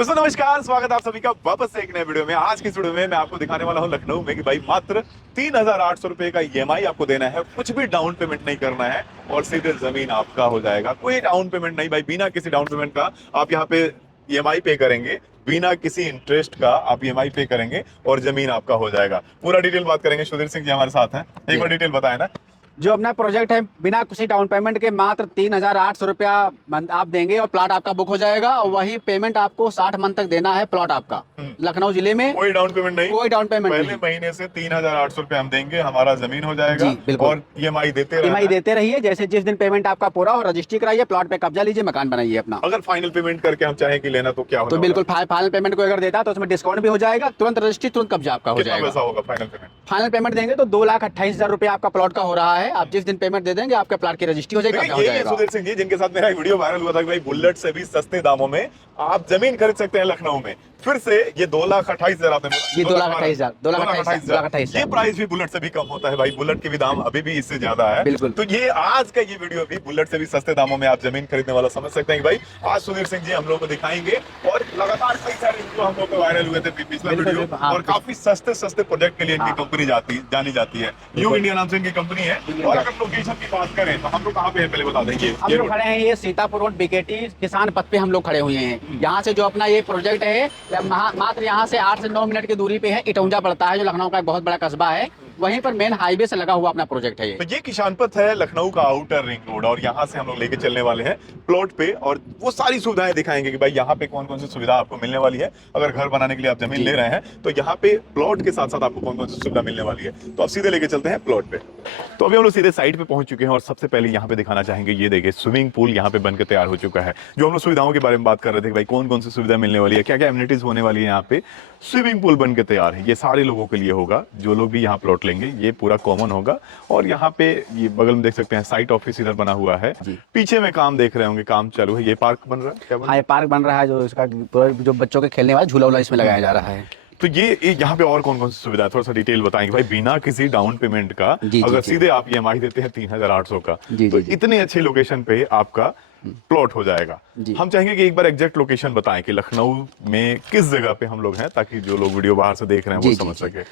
दोस्तों नमस्कार, स्वागत है आप सभी का वापस से एक नए वीडियो में। आज की इस वीडियो में मैं आपको दिखाने वाला हूं लखनऊ में कि भाई मात्र 3,800 रुपए का ईएमआई आपको देना है, कुछ भी डाउन पेमेंट नहीं करना है और सीधे जमीन आपका हो जाएगा। कोई डाउन पेमेंट नहीं भाई, बिना किसी डाउन पेमेंट का आप यहाँ पे ईएमआई पे करेंगे, बिना किसी इंटरेस्ट का आप ईएमआई पे करेंगे और जमीन आपका हो जाएगा। पूरा डिटेल बात करेंगे, सुधीर सिंह जी हमारे साथ हैं। एक बार डिटेल बताएं ना। जो अपना प्रोजेक्ट है बिना किसी डाउन पेमेंट के मात्र 3,800 रुपया आप देंगे और प्लॉट आपका बुक हो जाएगा। और वही पेमेंट आपको 60 मंथ तक देना है प्लॉट आपका लखनऊ जिले में। कोई डाउन पेमेंट नहीं, कोई डाउन पेमेंट पहले नहीं। महीने से 3,800 रुपए हम देंगे, हमारा जमीन हो जाएगा। जी, बिल्कुल। और ईएमआई देते ईएमआई देते रहिए, जैसे जिस दिन पेमेंट आपका पूरा हो रजिस्ट्री कराइए, प्लॉट पे कब्जा लीजिए, मकान बनाइए अपना। अगर फाइनल पेमेंट करके हम चाहें कि लेना तो क्या होगा? तो बिल्कुल फाइनल पेमेंट को अगर देता तो उसमें डिस्काउंट भी हो जाएगा, तुरंत रजिस्ट्री तुरंत कब्जा आपका हो कितना जाएगा। पैसा होगा फाइनल पेमेंट? फाइनल पेमेंट देंगे तो 2,28,000 रुपया आपका प्लॉट का हो रहा है। आप जिस दिन पेमेंट दे देंगे आपके प्लॉट की रजिस्ट्री हो जाएगी, कब्जा हो ये जाएगा। सुधीर सिंह जी जिनके साथ मेरा एक वीडियो वायरल हुआ था कि भाई बुलेट से भी सस्ते दामों में आप जमीन खरीद सकते हैं लखनऊ में। फिर से ये 2,28,000 आपने बोला, ये 2,28,000 2,28,000 ये प्राइस भी बुलेट से भी कम होता है भाई। बुलेट के भी दाम अभी भी इससे ज्यादा है। बिल्कुल। तो ये आज का ये वीडियो भी बुलेट से भी सस्ते दामों में आप जमीन खरीदने वाला समझ सकते हैं कि भाई आज सुधीर सिंह जी हम लोग को दिखाएंगे। और लगातार कई सारे वीडियो हम लोग को वायरल हुए थे पिछला वीडियो, और काफी सस्ते सस्ते प्रोजेक्ट के लिए इनकी कंपनी जानी जाती है। यू इंडिया नाम से इनकी कंपनी है। और अगर लोकेशन की बात करें तो हम लोग कहाँ पे है पहले बता देंगे। हम लोग खड़े हैं ये सीतापुर रोड बीकेटी किसान पथ पे हम लोग खड़े हुए हैं। यहाँ से जो अपना ये प्रोजेक्ट है मात्र यहाँ से 8 से 9 मिनट की दूरी पे है। इटौंजा पड़ता है जो लखनऊ का एक बहुत बड़ा कस्बा है, वहीं पर मेन हाईवे से लगा हुआ अपना प्रोजेक्ट है ये। तो ये किसान पथ है, लखनऊ का आउटर रिंग रोड, और यहाँ से हम लोग लेके चलने वाले हैं प्लॉट पे और वो सारी सुविधाएं दिखाएंगे कि भाई यहाँ पे कौन कौन सी सुविधा आपको मिलने वाली है। अगर घर बनाने के लिए आप जमीन ले रहे हैं तो यहाँ पे प्लॉट के साथ साथ आपको कौन कौन सी सुविधा मिलने वाली है। तो आप सीधे लेके चलते हैं प्लॉट पे। तो अभी हम लोग सीधे साइड पे पहुंच चुके हैं और सबसे पहले यहाँ पे दिखाना चाहेंगे, ये देखिए स्विमिंग पूल यहाँ पे बनकर तैयार हो चुका है। जो हम लोग सुविधाओं के बारे में बात कर रहे थे भाई कौन कौन सी सुविधा मिलने वाली है, क्या क्या एमिनिटीज होने वाली है, यहाँ पे स्विमिंग पूल बनकर तैयार है। ये सारे लोगों के लिए होगा, जो लोग भी यहाँ प्लॉट लेंगे ये पूरा कॉमन होगा। और यहाँ पे ये बगल में देख सकते हैं साइट ऑफिस इधर बना हुआ है। पीछे में काम देख रहे होंगे, काम चालू है। ये पार्क बन रहा है, क्या बन रहा है? हाँ, ये पार्क बन रहा है, जो इसका जो बच्चों के खेलने वाला झूला इसमें लगाया जा रहा है। तो ये यहाँ पे और कौन कौन सी सुविधा है, थोड़ा सा डिटेल बताएंगे भाई। बिना किसी डाउन पेमेंट का अगर सीधे आप ईएमआई देते हैं 3,800 का, तो इतने अच्छे लोकेशन पे आपका प्लॉट हो जाएगा। हम चाहेंगे कि एक बार एग्जैक्ट लोकेशन बताएं कि लखनऊ में किस जगह पे हम लोग हैं, ताकि जो लोग वीडियो बाहर से देख रहे हैं वो समझ सके।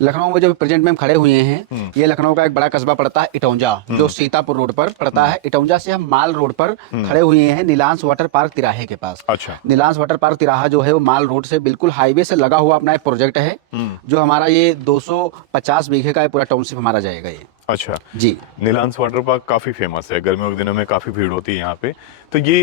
लखनऊ में जो प्रेजेंट में हम खड़े हुए हैं, ये लखनऊ का एक बड़ा कस्बा पड़ता है इटौंजा, जो सीतापुर रोड पर पड़ता है। इटौंजा से हम माल रोड पर खड़े हुए हैं, नीलांश वाटर पार्क तिराहे के पास। अच्छा। नीलांश वाटर पार्क तिराहा जो है वो माल रोड से बिल्कुल हाईवे से लगा हुआ अपना एक प्रोजेक्ट है, जो हमारा ये 250 बीघे का पूरा टाउनशिप हमारा जाएगा ये। अच्छा जी। नीलांश वाटर पार्क काफी फेमस है, गर्मियों के दिनों में काफी भीड़ होती है यहाँ पे। तो ये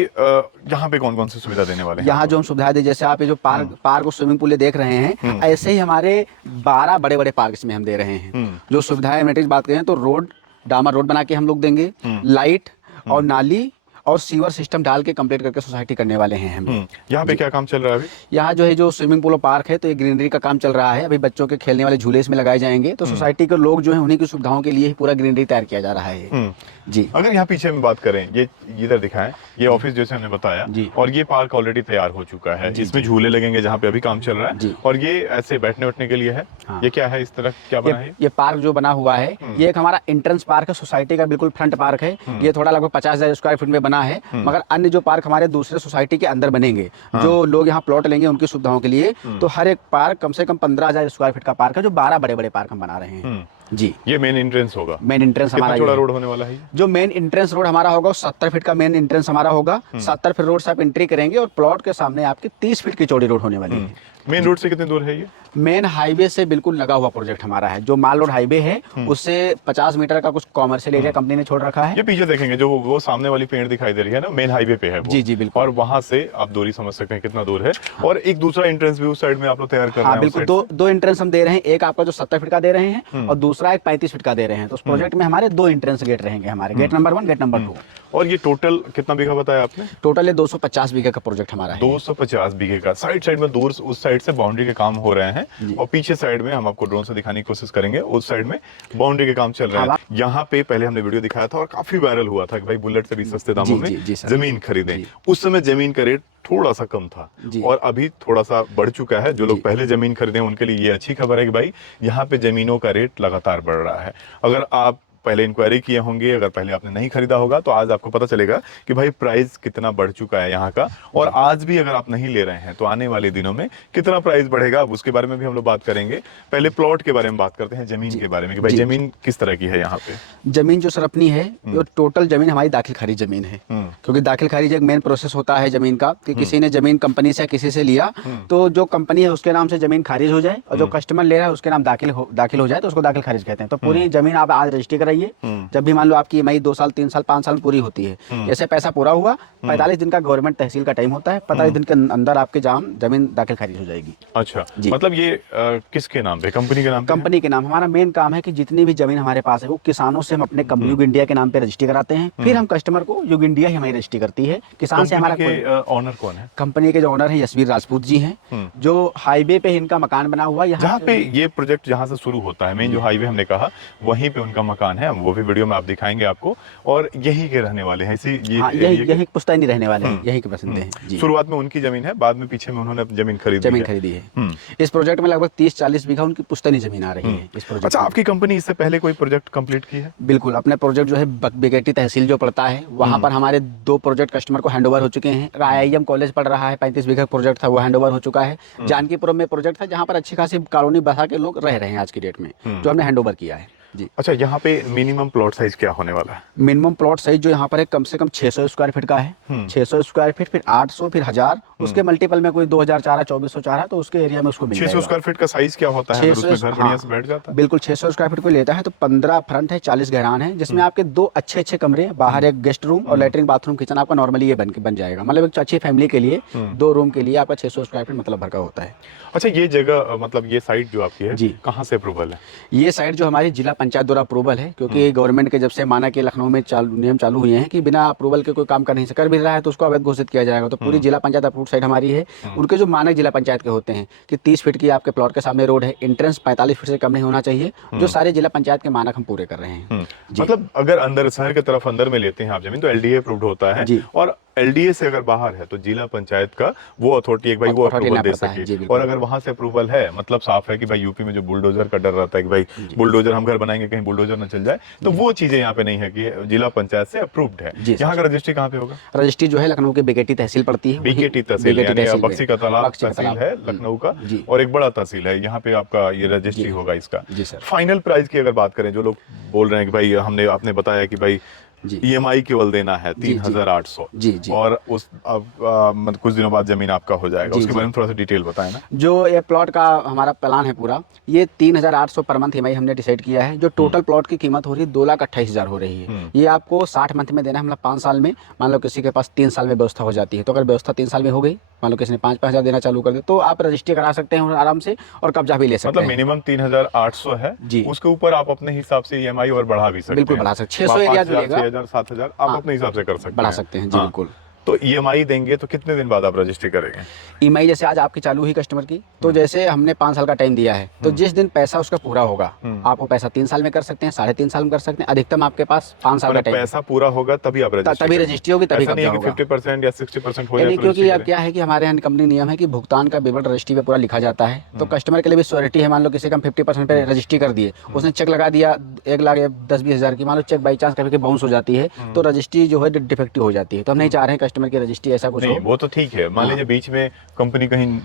यहाँ पे कौन कौन सी सुविधा देने वाले हैं? यहाँ जो हम सुविधा दे, जैसे आप ये जो पार्क और स्विमिंग पूल देख रहे हैं, ऐसे ही हमारे 12 बड़े बड़े पार्क इसमें हम दे रहे हैं। जो सुविधाएं एमिनिटीज बात करें तो रोड, डामर रोड बना के हम लोग देंगे, लाइट और नाली और सीवर सिस्टम डाल के कंप्लीट करके सोसाइटी करने वाले हैं हम। यहाँ पे क्या काम चल रहा है अभी? यहाँ जो है जो स्विमिंग पूल और पार्क है, तो ये ग्रीनरी का काम चल रहा है। अभी बच्चों के खेलने वाले झूले इसमें लगाए जाएंगे, तो सोसाइटी के लोग जो है उन्हीं की सुविधाओं के लिए ही पूरा ग्रीनरी तैयार किया जा रहा है जी। अगर यहाँ पीछे में बात करें, ये इधर दिखाएं, ये ऑफिस जैसे हमने बताया, और ये पार्क ऑलरेडी तैयार हो चुका है। इसमें झूले लगेंगे जहाँ पे अभी काम चल रहा है, और ये ऐसे बैठने उठने के लिए है। ये क्या है, इस तरह क्या बना है? ये पार्क जो बना हुआ है, ये एक हमारा एंट्रेंस पार्क है, सोसाइटी का बिल्कुल फ्रंट पार्क है। ये थोड़ा लगभग 50,000 स्क्वायर फीट में बना है, मगर अन्य जो पार्क हमारे दूसरे सोसाइटी के अंदर बनेंगे, जो लोग यहाँ प्लॉट लेंगे उनकी सुविधाओं के लिए, तो हर एक पार्क कम से कम 15,000 स्क्वायर फीट का पार्क है, जो 12 बड़े बड़े पार्क हम बना रहे हैं जी। ये मेन एंट्रेंस होगा। मेन एंट्रेंस हमारा कितना चौड़ा रोड होने वाला है? जो मेन एंट्रेंस रोड हमारा होगा 70 फीट का मेन एंट्रेंस हमारा होगा। 70 फीट रोड से आप एंट्री करेंगे और प्लॉट के सामने आपकी 30 फीट की चौड़ी रोड होने वाली है। मेन रोड से कितनी दूर है ये? मेन हाईवे से बिल्कुल लगा हुआ प्रोजेक्ट हमारा है। जो माल रोड हाईवे है उससे 50 मीटर का कुछ कॉमर्शियल एरिया कंपनी ने छोड़ रखा है। ये पीछे देखेंगे जो वो सामने वाली पेड़ दिखाई दे रही है ना, मेन हाईवे पे है वो। जी बिल्कुल। और वहां से आप दूरी समझ सकते हैं कितना दूर है। और एक दूसरा एंट्रेंस भी उस साइड में आप लोग तैयार कर रहे हैं। बिल्कुल, दो एंट्रेंस हम दे रहे हैं। एक आपका जो 70 फीट का दे रहे हैं और दूसरा एक 35 फीट का दे रहे हैं। तो उस प्रोजेक्ट में हमारे 2 एंट्रेंस गेट रहेंगे हमारे, गेट नंबर 1, गेट नंबर 2। और ये टोटल कितना बीघा बताया आपने? टोटल 250 बीघे का प्रोजेक्ट हमारा है। 250 बीघे का। साइड में दूर उस साइड से बाउंड्री के काम हो रहे हैं, और पीछे साइड में हम आपको ड्रोन से दिखाने की कोशिश करेंगे, उस साइड में बाउंड्री के काम चल रहा है। यहाँ पे पहले हमने वीडियो दिखाया था और काफी वायरल हुआ था कि भाई बुलेट से भी सस्ते दामों में जमीन खरीदें। उस समय जमीन का रेट थोड़ा सा कम था और अभी थोड़ा सा बढ़ चुका है। जो लोग पहले जमीन खरीदे उनके लिए ये अच्छी खबर है कि भाई यहाँ पे जमीनों का रेट लगातार बढ़ रहा है। अगर आप पहले इंक्वायरी किए होंगे, अगर पहले आपने नहीं खरीदा होगा तो आज आपको पता चलेगा कि भाई प्राइस कितना बढ़ चुका है यहाँ का। और आज भी अगर आप नहीं ले रहे हैं तो आने वाले दिनों में कितना प्राइस बढ़ेगा, अब उसके बारे में भी हम लोग बात करेंगे। पहले प्लॉट के बारे में बात करते हैं, जमीन के बारे में कि भाई जमीन किस तरह की है यहाँ पे। जमीन जो सर अपनी है, वो टोटल जमीन हमारी दाखिल खारिज जमीन है। क्योंकि दाखिल खारिज एक मेन प्रोसेस होता है जमीन का, कि किसी ने जमीन कंपनी से किसी से लिया तो जो कंपनी है उसके नाम से जमीन खारिज हो जाए और जो कस्टमर ले रहा है उसके नाम दाखिल हो जाए तो उसको दाखिल खारिज कहते हैं। तो पूरी जमीन आप आज रजिस्ट्री कराइए, जब भी मान लो आपकी ईएमआई 2 साल 3 साल 5 साल पूरी होती है, जैसे पैसा पूरा हुआ 45 दिन का गवर्नमेंट तहसील का टाइम होता है, 45 दिन के अंदर आपके जमीन दाखिल खारिज हो जाएगी। अच्छा, मतलब ये किसके नाम पे, कंपनी के नाम पे? कंपनी के नाम। हमारा मेन काम है कि जितनी भी जमीन हमारे पास है वो किसानों से हम अपने युग इंडिया के नाम पे रजिस्ट्री कराते हैं, फिर हम कस्टमर को युग इंडिया ही हमारी रजिस्ट्री करती है। किसान से हमारा ऑनर कौन है? कंपनी के जो ऑनर है यशवीर राजपूत जी हैं, जो हाईवे पे इनका मकान बना हुआ है, जहाँ पे ये प्रोजेक्ट जहाँ से शुरू होता है, मेन जो हाईवे हमने कहा वहीं पे उनका मकान है, वो भी वीडियो में आप दिखाएंगे आपको। और यही के रहने वाले हैं, यही पुश्तैनी रहने वाले हैं, यही के बसिंदे हैं। शुरुआत में उनकी जमीन है, बाद में पीछे में उन्होंने जमीन खरीदी है। इस प्रोजेक्ट में लगभग 30-40 बीघा उनकी पुश्तैनी जमीन आ रही है इस प्रोजेक्ट। अच्छा, आपकी कंपनी इससे पहले कोई प्रोजेक्ट कंप्लीट की है? बिल्कुल, अपने प्रोजेक्ट जो है बिकेटी तहसील जो पड़ता है वहाँ पर हमारे 2 प्रोजेक्ट कस्टमर को हैंडओवर हो चुके हैं। IIM कॉलेज पड़ रहा है, 35 बीघा प्रोजेक्ट था, वो हैंडओवर हो चुका है। जानकीपुरम में प्रोजेक्ट था जहाँ पर अच्छी खासी कॉलोनी बसा के लोग रह रहे हैं आज की डेट में, जो हमने हैंडओवर किया है जी। अच्छा, यहाँ पे मिनिमम प्लॉट साइज क्या होने वाला है? मिनिमम प्लॉट साइज जो यहाँ पर है कम से कम 600 स्क्वायर फीट का है। 600 स्क्वायर फीट, फिर 800, फिर 1000, उसके मल्टीपल में कोई 2000 चाह रहा, 2400 चाह रहा, तो उसके एरिया में उसको मिल जाएगा। 600 स्क्वायर फीट का साइज क्या होता है? अगर उसमें घर बढ़िया से बैठ जाता है? बिल्कुल, 600 स्क्वायर फीट को लेता है तो 15 फ्रंट है, 40 गहरान है, जिसमें आपके 2 अच्छे कमरे, बाहर एक गेस्ट रूम और लेटरिन बाथरूम किचन आपका नॉर्मली ये बन जाएगा। मतलब एक अच्छी फैमिली के लिए 2 रूम के लिए आपका 600 स्क्वायर फीट मतलब भर का होता है। अच्छा, ये जगह मतलब ये साइट जो आपकी है जी, कहाँ से अप्रूवल है? ये साइट जो हमारी जिला पंचायत द्वारा अप्रूवल है, क्योंकि गवर्नमेंट के जब से माना कि लखनऊ में नियम चालू हुए हैं कि बिना अप्रूवल के कोई काम कर नहीं सकता, कर भी रहा है तो उसको अवैध घोषित किया जाएगा। तो पूरी जिला पंचायत अप्रूव साइट हमारी है। उनके जो मानक जिला पंचायत के होते हैं कि 30 फीट की आपके प्लॉट के सामने रोड है, एंट्रेंस 45 फीट से कम नहीं होना चाहिए, जो सारे जिला पंचायत के मानक हम पूरे कर रहे हैं। मतलब अगर अंदर शहर की तरफ अंदर में लेते हैं आप जमीन तो LDA अप्रूव्ड होता है, और LDA से अगर बाहर है तो जिला पंचायत का वो अथॉरिटी एक भाई वो अप्रूवल दे सके। और अगर वहां से अप्रूवल है, मतलब साफ है कि भाई यूपी में जो बुलडोजर का डर रहता है कि भाई बुलडोजर हम घर बनाएंगे कहीं बुलडोजर न चल जाए, तो वो चीजें यहाँ पे नहीं है कि जिला पंचायत से अप्रूव्ड है। यहाँ का रजिस्ट्री कहाँ पे होगा? रजिस्ट्री जो है लखनऊ के बिकेटी तहसील पड़ती है। बिकेटी तहसील यानी बक्सी का तालाब तहसील है लखनऊ का, और एक बड़ा तहसील है, यहाँ पे आपका ये रजिस्ट्री होगा इसका। फाइनल प्राइस की अगर बात करें, जो लोग बोल रहे हैं कि भाई आपने बताया कि भाई EMI केवल देना है 3800 और उस मतलब कुछ दिनों बाद जमीन आपका हो जाएगा, उसके बारे में थोड़ा सा डिटेल बताएं ना। जो ये प्लॉट का हमारा प्लान है पूरा, ये 3800 पर मंथ EMI हमने डिसाइड किया है। जो टोटल प्लॉट की कीमत हो रही है 2,28,000 हो रही है। ये आपको 60 मंथ में देना है, मतलब 5 साल में। मान लो किसी के पास 3 साल में व्यवस्था हो जाती है, तो अगर व्यवस्था 3 साल में हो गई, मान लो किसी ने 5-5 हज़ार देना चालू कर दे, तो आप रजिस्ट्री करा सकते हैं आराम से और कब्जा भी ले सकते हैं। मतलब मिनिमम 3800 है जी, उसके ऊपर आप अपने हिसाब से EMI और बढ़ा भी सकते हैं। बिल्कुल बढ़ा सकते हैं, 600 एरिया जो लेगा 6,000 7,000 आप अपने हिसाब से कर सकते हैं, बढ़ा सकते हैं जी। बिल्कुल। तो EMI देंगे तो कितने दिन बाद आप रजिस्ट्री करेंगे? EMI जैसे आज आपकी चालू हुई कस्टमर की, तो जैसे हमने 5 साल का टाइम दिया है, तो जिस दिन पैसा उसका पूरा होगा, आप वो पैसा 3 साल में कर सकते हैं, 3.5 साल में कर सकते हैं, अधिकतम आपके पास 5 साल का टाइम। पैसा पूरा होगा तभी आप रजिस्ट्री होगी, तभी कब्जा होगा। 50% या 60% हो जाए, क्योंकि अब क्या है कि हमारे यहाँ कंपनी नियम है कि भुगतान का विवरण रजिस्ट्री पे पूरा लिखा जाता है, तो कस्टमर के लिए भी श्योरिटी है। मान लो किसी का 50% पे रजिस्ट्री कर दिए, उसने चेक लगा दिया 1,10,20 हज़ार की, मान लो चेक बाई चांस कभी बाउंस हो जाती है, तो रजिस्ट्री जो है डिफेक्टिव हो जाती है। तो हम नहीं चाह रहे हैं कस्टमर की रजिस्ट्री ऐसा नहीं, वो तो ठीक है। मान लीजिए बीच में कंपनी कहीं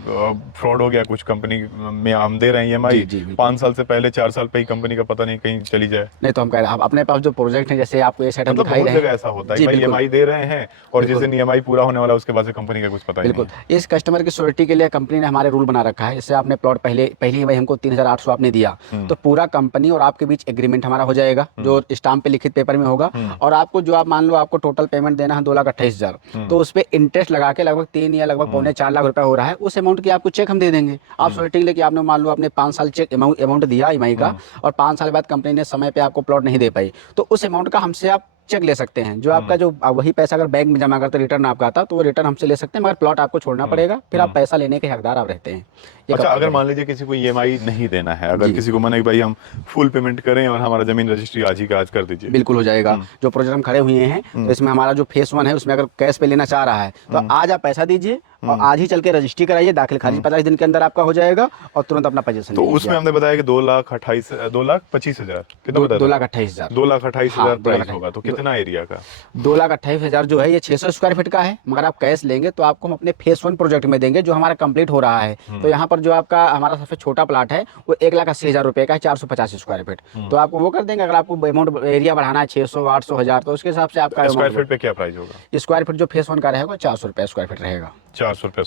फ्रॉड हो गया, कुछ कंपनी में हम दे रहे हैं EMI 5 साल से पहले 4 साल पे ही कंपनी का पता नहीं कहीं चली जाए, नहीं तो हम कह रहे हैं अपने पास जो प्रोजेक्ट है, जैसे आपको ये सेटअप दिखाई रहे हैं, ऐसा होता है भाई EMI दे रहे हैं और जिस दिन EMI पूरा होने वाला उसके बाद से कंपनी का कुछ पता नहीं। बिल्कुल, इस कस्टमर की सिक्योरिटी के लिए कंपनी ने हमारे रूल बना रखा है। जैसे आपने प्लॉट पहली EMI हमको 3800 आपने दिया, तो पूरा कंपनी और आपके बीच एग्रीमेंट हमारा हो जाएगा, जो स्टाम्प पे लिखित पेपर में होगा। और आपको जो आप मान लो आपको टोटल पेमेंट देना है 2,28,000, तो उस पर इंटरेस्ट लगा के लगभग 3 या लगभग 3.25-4 लाख रुपए हो रहा है। उस अमाउंट की आपको चेक हम दे देंगे। आप श्योरिटी लेके आपने मान लो आपने 5 साल चेक अमाउंट दिया EMI का, और 5 साल बाद कंपनी ने समय पे आपको प्लॉट नहीं दे पाई, तो उस अमाउंट का हमसे आप चेक ले सकते हैं। जो आपका जो वही पैसा अगर बैंक में जमा करते रिटर्न आपका आता, तो वो रिटर्न हमसे ले सकते हैं, मगर प्लॉट आपको छोड़ना पड़ेगा, फिर आप पैसा लेने के हकदार आप रहते हैं। अच्छा, अगर मान लीजिए किसी को EMI नहीं देना है, अगर किसी को माने कि भाई हम फुल पेमेंट करें और हमारा जमीन रजिस्ट्री आज ही का आज कर दीजिए, बिल्कुल हो जाएगा। जो प्रोजेक्ट हम खड़े हुए हैं, तो इसमें हमारा जो फेस 1 है, उसमें अगर कैश पे लेना चाह रहा है, तो आज आप पैसा दीजिए और आज ही चल के रजिस्ट्री कराइए, दाखिल खारिज 50 दिन के अंदर आपका हो जाएगा और तुरंत अपना पोजीशन। तो उसमें हमने बताया कि 2,25,000 कितना बताया? 2,28,000 2,28,000 प्राइस होगा। तो कितना एरिया का? 2,28,000 जो है ये 600 स्क्वायर फीट का है, मगर आप कैश लेंगे तो आपको हम अपने फेस 1 प्रोजेक्ट में देंगे जो हमारा कंप्लीट हो रहा है। तो यहाँ पर जो आपका हमारा सबसे छोटा प्लाट है वो 1,80,000 रुपए का है, 450 स्क्वायर फीट। तो आपको वो कर देंगे। अगर आपको अमाउंट एरिया बढ़ाना है 600, 800, 1000 तो उसके हिसाब से आपका स्क्वायर फीट पे क्या प्राइस होगा? स्क्वायर फीट जो फेस 1 का रहेगा 400 रुपए स्क्वायर फीट रहेगा। 400 रुपए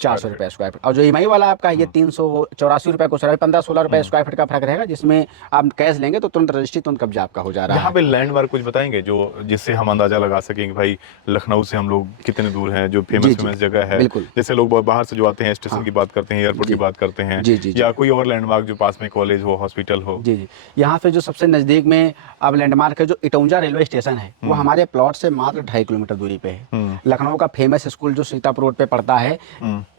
स्क्वायर फीट। और जो ईएमआई वाला आपका ये 384 रुपए को 15-16 रुपए स्क्वायर फीट का फर्क रहेगा, जिसमें आप कैश लेंगे तो तुरंत रजिस्ट्री, तुरंत कब्जा आपका हो जा रहा है। यहाँ पे लैंडमार्क कुछ बताएंगे जो जिससे हम अंदाजा लगा सकें कि भाई लखनऊ से हम लोग कितने दूर हैं, जो फेमस जगह है। जैसे लोग बाहर से जो आते हैं स्टेशन की बात करते हैं, एयरपोर्ट की बात करते हैं, या कोई और लैंडमार्क जो पास में कॉलेज हो, हॉस्पिटल हो। जी। यहाँ पे जो सबसे नजदीक में अब लैंडमार्क है जो इटौंजा रेलवे स्टेशन है, वो हमारे प्लॉट से मात्र 2.5 किलोमीटर दूरी पे है। लखनऊ का फेमस स्कूल जो सीतापुर रोड पे पड़ता है,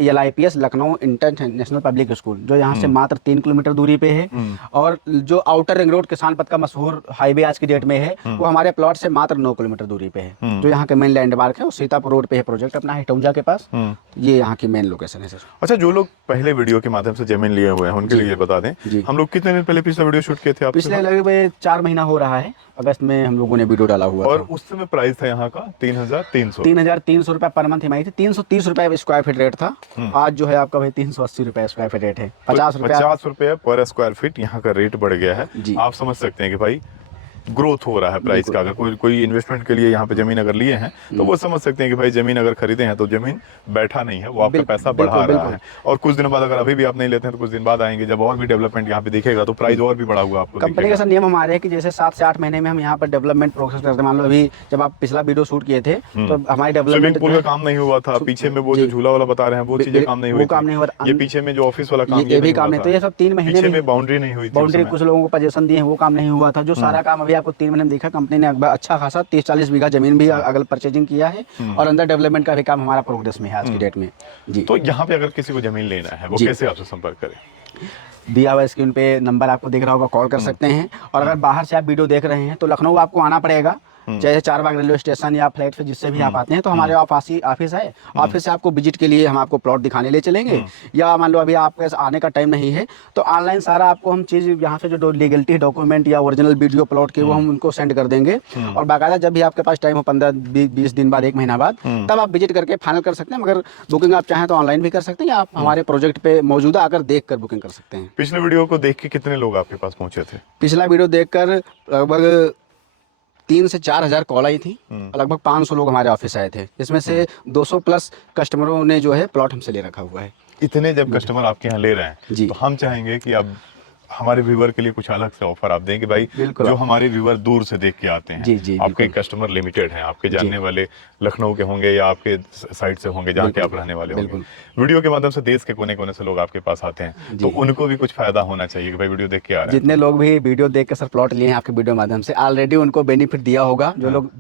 LIPS Lucknow international public school, जो यहाँ से मात्र 3 किलोमीटर दूरी पे है। और जो आउटर रिंग रोड किसान पथ का मशहूर हाईवे आज की डेट में है, वो हमारे प्लॉट से मात्र 9 किलोमीटर दूरी पे है। जो यहाँ के मेन लैंडमार्क है वो सीतापुर रोड पे है प्रोजेक्ट अपना इटौंजा के पास। ये यहाँ की मेन लोकेशन है सर। अच्छा, जो लोग पहले वीडियो के माध्यम से जमीन लिए हुए हैं उनके लिए बता दें, हम लोग कितने दिन पहले पिछला वीडियो शूट किए थे आपसे? पिछले लगभग 4 महीना हो रहा है, अगस्त में हम लोगों ने वीडियो डाला हुआ और उस समय प्राइस था यहाँ का 3,300 रुपए पर मंथ ईएमआई थी। 330 रुपए स्क्वायर फीट रेट था। आज जो है आपका भाई 380 रुपए स्क्वायर फीट रेट है। 50 रुपए पर स्क्वायर फीट यहाँ का रेट बढ़ गया है। आप समझ सकते हैं कि भाई ग्रोथ हो रहा है प्राइस का। अगर कोई इन्वेस्टमेंट के लिए यहाँ पे जमीन अगर लिए हैं तो वो समझ सकते हैं कि भाई जमीन अगर खरीदे हैं तो जमीन बैठा नहीं है, वो आपका पैसा बढ़ा रहा है। और कुछ दिनों बाद अगर अभी भी आप नहीं लेते हैं तो कुछ दिन बाद आएंगे जब और भी डेवलपमेंट यहाँ पे दिखेगा तो प्राइस और भी बढ़ा हुआ आपको। कंपनी का सर नियम हमारे है कि जैसे 7 से 8 महीने में हम यहाँ पर डेवलपमेंट प्रोसेस करते हैं। मान लो अभी जब आप पिछला वीडियो शूट किए थे तो हमारी डेवलपमेंट पूल का काम नहीं हुआ था, पीछे में वो जो झूला वाला बता रहे हैं वो चीजें काम नहीं हुई, ये पीछे में जो ऑफिस वाला काम ये भी काम नहीं। तो ये सब 3 महीने में बाउंड्री नहीं हुई, बाउंड्री कुछ लोगों को पोजीशन दिए हैं वो काम नहीं हुआ था। जो सारा काम अभी आपको 3 महीने में दिखा, कंपनी ने अच्छा खासा 30-40 बीघा जमीन भी अगल परचेजिंग किया है और अंदर डेवलपमेंट का भी काम हमारा प्रोग्रेस में है आज की डेट में। जी, तो यहाँ पे अगर किसी को जमीन लेना है वो कैसे आपसे संपर्क करें? दिया हुआ स्क्रीन पे नंबर आपको दिख रहा होगा, कॉल कर सकते हैं। और अगर बाहर से आप वीडियो देख रहे हैं तो लखनऊ आपको आना पड़ेगा, चाहे चारबाग रेलवे स्टेशन या फ्लाइट से जिससे भी आप आते हैं तो हमारे ऑफिस है। ऑफिस से आपको विजिट के लिए हम आपको प्लॉट दिखाने ले चलेंगे, या मान लो अभी आपके आने का टाइम नहीं है तो ऑनलाइन सारा आपको हम चीज़ यहाँ से जो लीगलिटी डॉक्यूमेंट या ओरिजिनल वीडियो प्लॉट के वो हम उनको सेंड कर देंगे। और बाकायदा जब भी आपके पास टाइम हो 15-20 दिन बाद, 1 महीना बाद, तब आप विजिट करके फाइनल कर सकते हैं। मगर बुकिंग आप चाहें तो ऑनलाइन भी कर सकते हैं या आप हमारे प्रोजेक्ट पे मौजूदा आकर देख कर बुकिंग कर सकते हैं। पिछले वीडियो को देख के कितने लोग आपके पास पहुंचे थे? पिछला वीडियो देखकर लगभग 3 से 4 हज़ार कॉल आई थी, लगभग 500 लोग हमारे ऑफिस आए थे, इसमें से 200 प्लस कस्टमरों ने जो है प्लॉट हमसे ले रखा हुआ है। इतने जब कस्टमर आपके यहाँ ले रहे हैं तो हम चाहेंगे कि अब हमारे व्यूवर के लिए कुछ अलग से ऑफर आप दें कि भाई जो हमारे व्यूवर दूर से देख के आते हैं, आपके कस्टमर लिमिटेड हैं, आपके जानने वाले लखनऊ के होंगे या आपके साइड से होंगे जहाँ के आप रहने वाले होंगे, वीडियो के माध्यम से देश के कोने कोने से लोग आपके पास आते हैं, तो उनको भी कुछ फायदा होना चाहिए कि भाई वीडियो देख के आ रहे हैं। जितने लोग भी वीडियो देख के सर प्लॉट लिए हैं आपके वीडियो के माध्यम से, ऑलरेडी उनको बेनिफिट दिया होगा। जो लोग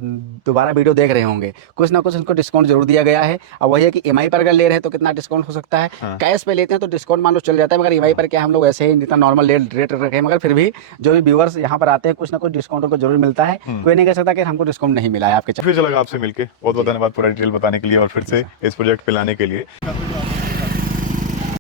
दोबारा वीडियो देख रहे होंगे कुछ ना कुछ उनको डिस्काउंट जरूर दिया गया है। और वही है कि EMI पर अगर ले रहे हैं तो कितना डिस्काउंट हो सकता है, कैश पे लेते हैं तो डिस्काउंट मान लो चल जाता है, मगर EMI पर क्या हम लोग ऐसे ही जितना नॉर्मल रेट रखे, मगर फिर भी जो भी व्यूअर्स यहाँ पर आते हैं कुछ ना कुछ डिस्काउंट उनको जरूर मिलता है। कोई नहीं कह सकता कि हमको डिस्काउंट नहीं मिला है आपके। फिर लगा आपसे मिलके, बहुत धन्यवाद पूरा डिटेल बताने के लिए और फिर से इस प्रोजेक्ट पे लाने के लिए।